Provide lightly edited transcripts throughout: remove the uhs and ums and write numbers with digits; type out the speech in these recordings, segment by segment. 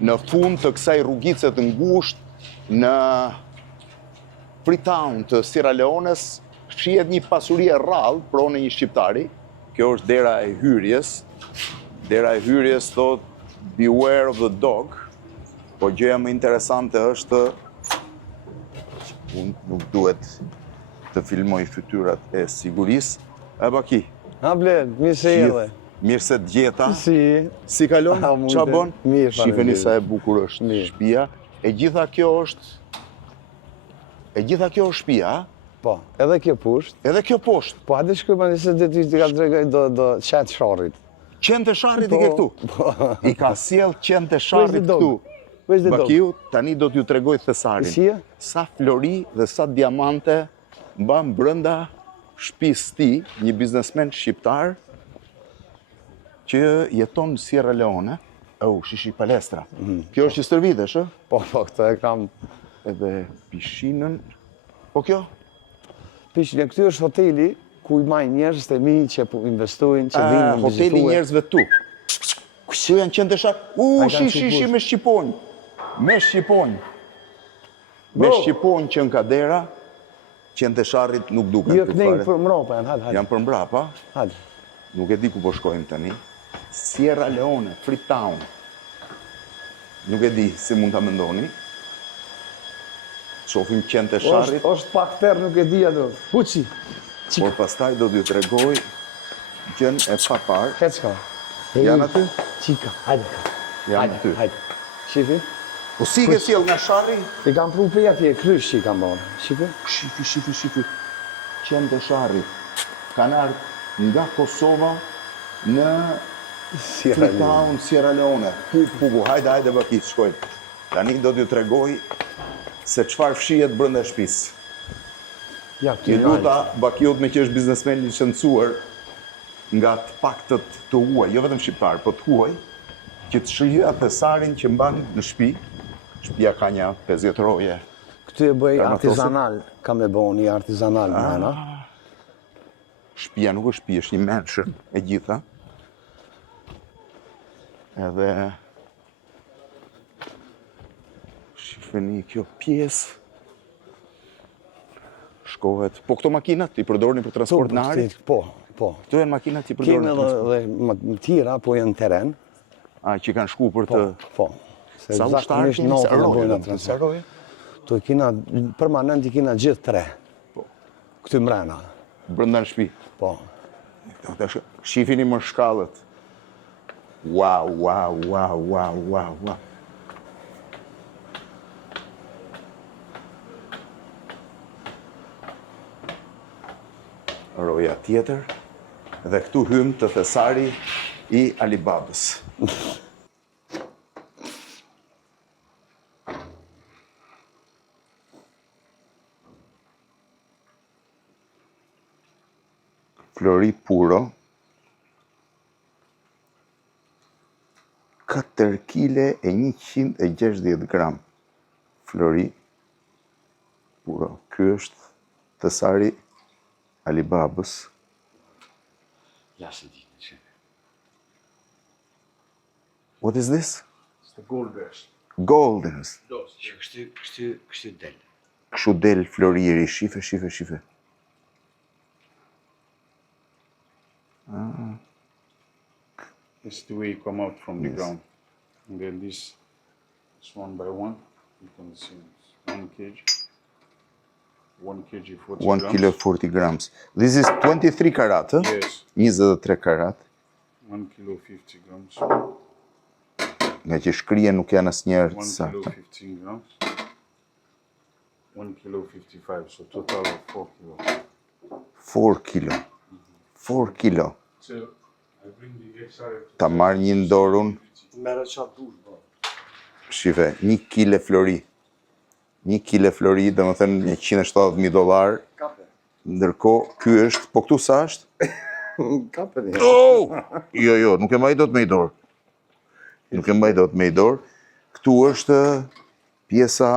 në fund të kësaj rrugice të ngushtë në Freetown të Sierra Leones shihet një pasuri e rrallë pronë një shqiptari. Kjo është dera e hyrjes. Dera e hyrjes thot beware of the dog. Po gjëja më interesante është unë nuk duhet të filmoj fytyrat e sigurisë. E baki. Ha Bler, mirë se erdhe. Mirë se të gjeta. Si kalon? Qa bon? Mirë, Shifeni sa e bukur është shtëpia. E gjitha kjo është shtëpia, a? Po, edhe kjo poshtë. Edhe kjo poshtë. Po, hajde shkojmë se dhe ty të ka dregoj do qatë sharrit. Qenë të sharrit i ke këtu? I ka sjell qenë të sharrit këtu. Bakiu, tani do t'ju tregoj thesarin. Sa flori dhe sa diamante mban brenda shtëpisë ti, një biznesmen shqiptar që jeton në Sierra Leone. Shishi palestra. Kjo është që stërvitesh, ë? Po, këtë e kam. Edhe pishinën. Po kjo? Pishinën, këtu është hoteli ku i majnë njerëz të mi që investojnë, që vinë në vizituar. Hoteli njerëzve tu. Këtu janë qenë të sharrit. Shi me shqiponj. Me shqiponj. Me shqiponj që në kadera, qenë të sharrit nuk duken. Jo, kënej për mrapa janë, hajde. Janë për mbrapa? Hajde. Nuk e di ku po shkojmë tani. Sierra Leone, Freetown. Nuk e di si mund ta mendoni. Shofim qenë të sharrit. Është pak tërë, nuk e di ato. Puçi. Por pastaj do t'ju tregoj gjën e papar. Hecka. Janë aty? Qika, hajde. Janë aty. Hajde. Shifi? Po si ke sjell nga sharri? I kam pru për atje, krysh që i kam bërë. Shifi? Shifi. Qenë të sharrit. Kanë ardhur nga Kosova në Freetown, Sierra Leone. Pugu, hajde baki, shkojmë. Tani do t'ju tregoj se çfarë fshihet brenda shtëpisë. Ja, I duta Bakiut me që është biznesmen i shëndësuar nga të paktët të huaj, jo vetëm shqiptar, po të huaj, që të shihet thesarin që mban në shtëpi. Shtëpia ka një 50 roje. Këtu e bëj artizanal, kam e bëu një artizanal mëna. Shtëpia nuk është shtëpi, është një menshë e gjitha. Edhe shifeni kjo pjesë shkohet. Po këto makinat i përdorni për transport në ari? Po. Këto janë makinat i përdorni për transport? Kemi edhe tjera, po janë teren. Që kanë shku për të... Po. Sa ushtarë keni? Sa roje? To kina, permanent i kina gjithë 3. Këtu mrena. Brenda në shtëpi? Po. Shifini më shkallët. Wow. Roja tjetër. Dhe këtu hym të thesari i Alibabës. Flori puro. 4 kg e 160 gram. Flori puro. Ky është thesari Alibabës. What is this? It's the gold version. Goldens. Kështu del. Kështu del floriri, shife. This is the way you come out from the ground. And then this is one by one. You can see it's 1 kg. 1 kg 40 1 grams. kilo 40 grams. This is 23 karat, huh? Yes. 23 karat. 1 kilo 50 grams. Nga që shkrije nuk janë asnjëherë 1 sa. kilo 15 grams. 1 kilo 55, so total of 4 kilo. 4 kilo. 4 kilo. So I bring the extra. Ta marr një ndorun. Merë qatë dush, bro. Shife, 1 kile flori. 1 kile flori, dhe më thënë $170,000. Kape. Ndërkohë, ky është, po këtu sa është? Kape një. Jo, nuk e mbaj dot me i dorë. Këtu është pjesa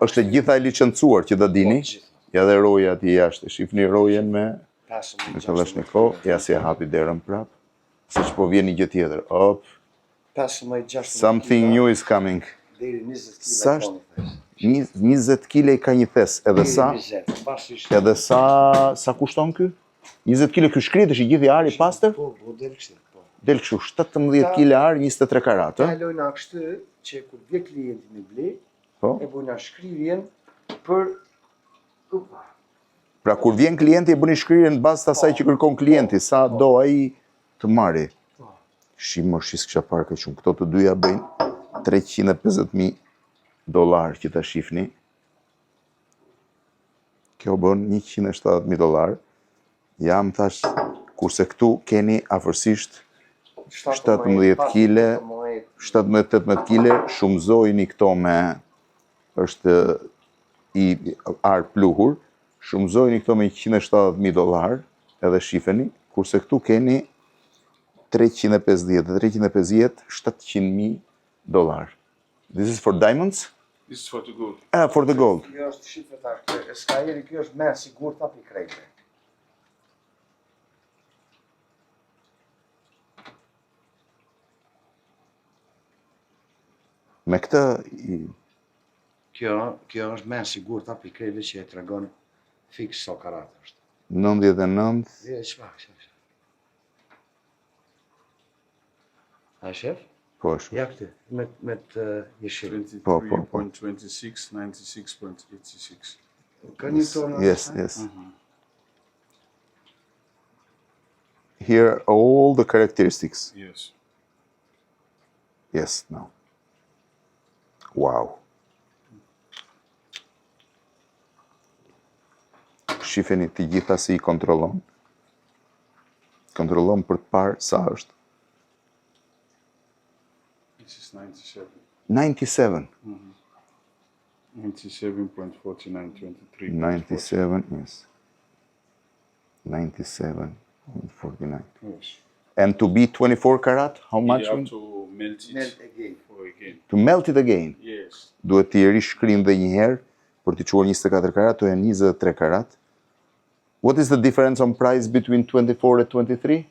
është e gjitha e licencuar që do dini. Ja dhe roja ati jashtë, shifni rojen me Kalashnikov, ja si e hapi derën prap. Se që po vjen një gjë tjetër. 15-16 Something new is coming. deri 20 Sa kg është? 20 kg ka një thes, edhe sa kushton ky? 20 kg ky shkrit është i gjithë i ari pastër? Po, del kështu. Del kështu 17 kg ar, 23 karat, Ta lojna kështu që kur vje klienti me ble, e bujna shkrirjen për Pra kur vjen klienti e bëni shkrirjen në bazë të asaj që kërkon klienti, sa do ai të marri. Shimë shis kisha parë kaq shumë. Këto të dyja bëjnë $350,000 që ta shifni. Kjo bën $170,000. Jam thash, kurse këtu keni afërsisht 17 kg, 17-18 kg, shumëzojni këto me është i ar pluhur, shumëzojni këto me $170,000 edhe shifeni, kurse këtu keni 350 dhe 350 $700,000. This is for diamonds? This is for the gold. For the gold. Kjo është shifreta këtë. Ska jeri kjo është me sigur ta pi krejtë. Me këtë Kjo është me sigur ta pi krejtë që e tregon fix so karat është. 99. Çfarë? A shef? Po është. Ja këtë, me të jeshil. 23.26, 96.86. Ka një tonë? Yes. Here are all the characteristics. Yes. Yes, now. Wow. Shifeni të gjitha si i kontrollon. Kontrollon për të parë sa është. This is 97. 97. 97.4923. 97, yes. 97.49. Yes. And to be 24 karat, how much? You have to melt it again. To melt it again. Yes. Duhet t'i rishkrim dhe një herë për t'i quar 24 karat, to e 23 karat. What is the difference on price between 24 and 23?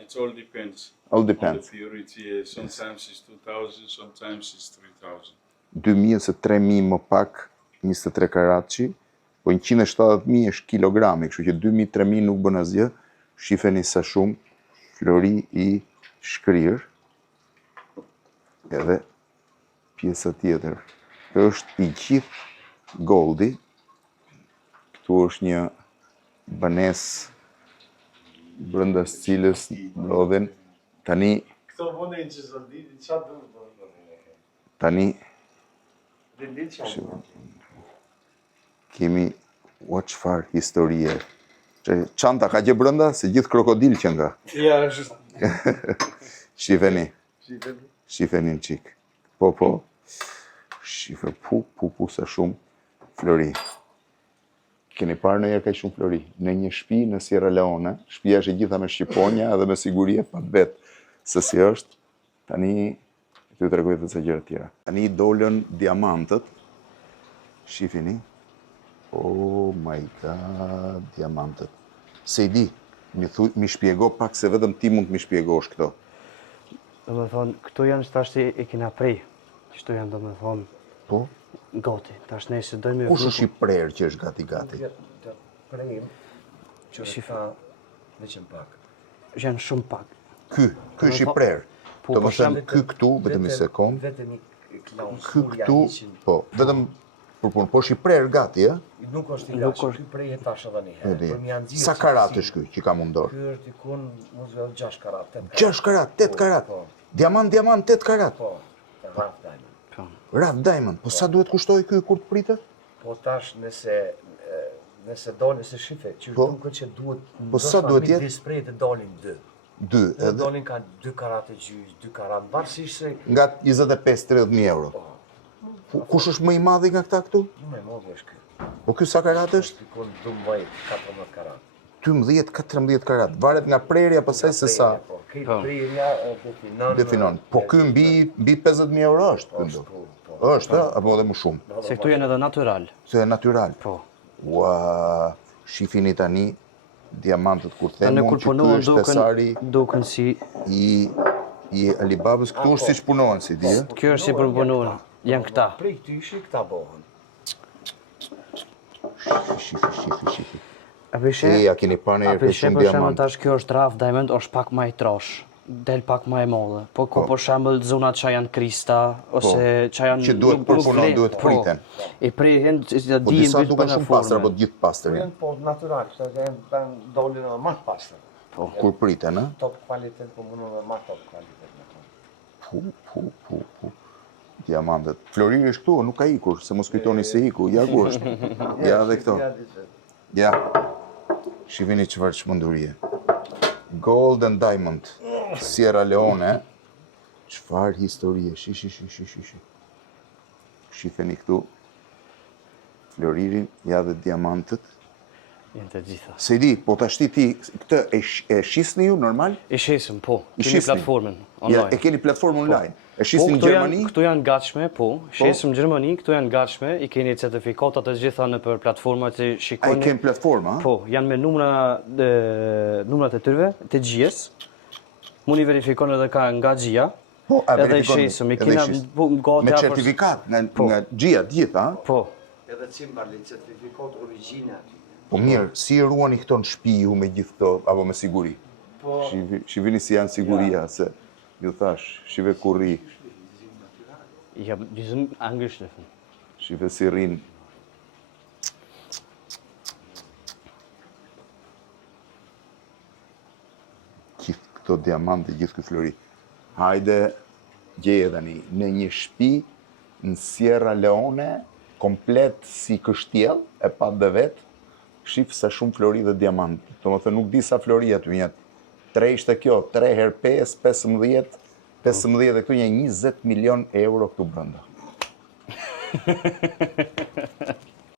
It all depends. All On depends. the purity. Sometimes it's 2,000, sometimes it's 3,000. 2.000 ose 3.000 më pak 23 karatçi, po 170.000 është kilogrami, kështu që 2.000, 3.000 nuk bën asgjë. Shifeni sa shumë flori i shkrir. Edhe pjesa tjetër. Kjo është i gjithë goldi. Këtu është një banesë brenda së cilës ndodhen tani kemi çfarë historie. Çanta ka gjë brenda se gjithë krokodil që nga. Ja, është. Shifeni në qik. Po. Shife pu sa shumë flori. Keni parë në ka shumë flori. Në një shtëpi në Sierra Leone, shtëpia është e gjitha me shqiponja edhe me siguri e pa vetë se si është. Tani t'ju tregoj edhe ca gjëra tjera. Tani dolën diamantët. Shifini. Oh my god, diamantët. Se i di, mi shpjego pak se vetëm ti mund të mi shpjegosh këto. Do me thonë, këto janë që tash e kena prej. Qëto janë do me thonë Po? gati. Tash ne se dojmë e Kush është i prerë që është gati? Prejim, që shifa veçën pak. Janë shumë pak. Ky është i prerë. Po, Do më thënë, ky këtu, vetëm një sekond. Vetëm një klaus. Ky këtu, po, vetëm për punë, po është i prerë gati, e? Nuk është i lash, ky prej e tash edhe një herë. Për më janë gjithë. Sa karat është ky që ka mundor? Ky është dikun, mos vëllë 6 karat, 8 karat. 6 karat, 8 karat. Diamant, 8 karat. Po, rough diamond. Rough diamond. Po sa duhet kushtoj ky kur të pritet? Po tash nëse dolin se shife, që duket që duhet. Po sa duhet jetë? Display të dolin 2. 2, edhe Dolin ka 2 karat e gjyq, 2 karat, varësisht se nga 25-30.000 euro. Kush është më i madhi nga këta këtu? më e modhi është ky. Po ky sa karat është? Dikun 12-14 karat. 12-14 karat. Varet nga prerja pasaj se sa Po, këtë prerja definon. Po ky mbi 50.000 euro është. Është, apo edhe më shumë. Se këto janë edhe natural. Se e natyral. Po. Ua, shifini tani diamantët kur them Tani unë kur që ky punohen është tesari duken si i I Alibabës këtu është siç punohen si di. Kjo është si për punon. Janë këta. Prej këty ishi këta bohen. Shifi. A pishe? Ja keni parë në A pishe shumë për shembull diamant. tash kjo është rough diamond, është pak më i trosh. Del pak më e madhe. Po ku për shembull zonat që janë krista ose që janë Që duhet përpunon, duhet priten. I prihen, ja Po dihen disa vetë duken shumë pastër, po gjithë pastër janë. Po natyral, këto janë dolin edhe më të pastër. Kur priten, ë? Top kvalitet, po mundon edhe më top kvalitet me to. Pu. Diamantet. Floriri është këtu, nuk ka ikur, se mos kujtoni se iku. Ja ku është. Ja dhe këto. Ja. Shifini çfarë çmendurie. Gold and Diamond. Sierra Leone. Çfarë historie. Shi. Shifeni këtu. Floririn, ja dhe diamantet. Janë të gjitha. Se di, po tashti ti këtë e shisni ju normal? I shesim, po. I Kemi shisni? platformën Ja, online. e keni platformën online. E Po, shisni në Gjermani? këtu janë gatshme, po. Shesim në Gjermani, këtu janë gatshme, i keni certifikatat të gjitha në për platformat që A i shikoni. kem platforma? Po, janë me numrat e tyre, të gjies. Mund i verifikon edhe ka nga gjia. Po, a Edhe i verifikon, shesim, i edhe kena shes. gati Me afër- certifikat nga gjia të gjitha, a? Po. Edhe cimbarli, certifikat origjine aty. Po mirë, si e ruani këto në shtëpi ju me gjithë këto, apo me siguri? Po, Shivini si janë siguria, se ju thash, shive kur ri, Ja, dizem anglisht në fund. shive si rrin. Gjithë këto diamante, gjithë këtë flori. Hajde, gjeje tani, në një shtëpi në Sierra Leone, komplet si kështjell, e pa dhe vetë, shif sa shumë flori dhe diamant. Do më thë nuk di sa flori aty njët. 3 ishte kjo, 3 her 5, 15, 15 dhe këtu një 20 milion euro këtu brenda.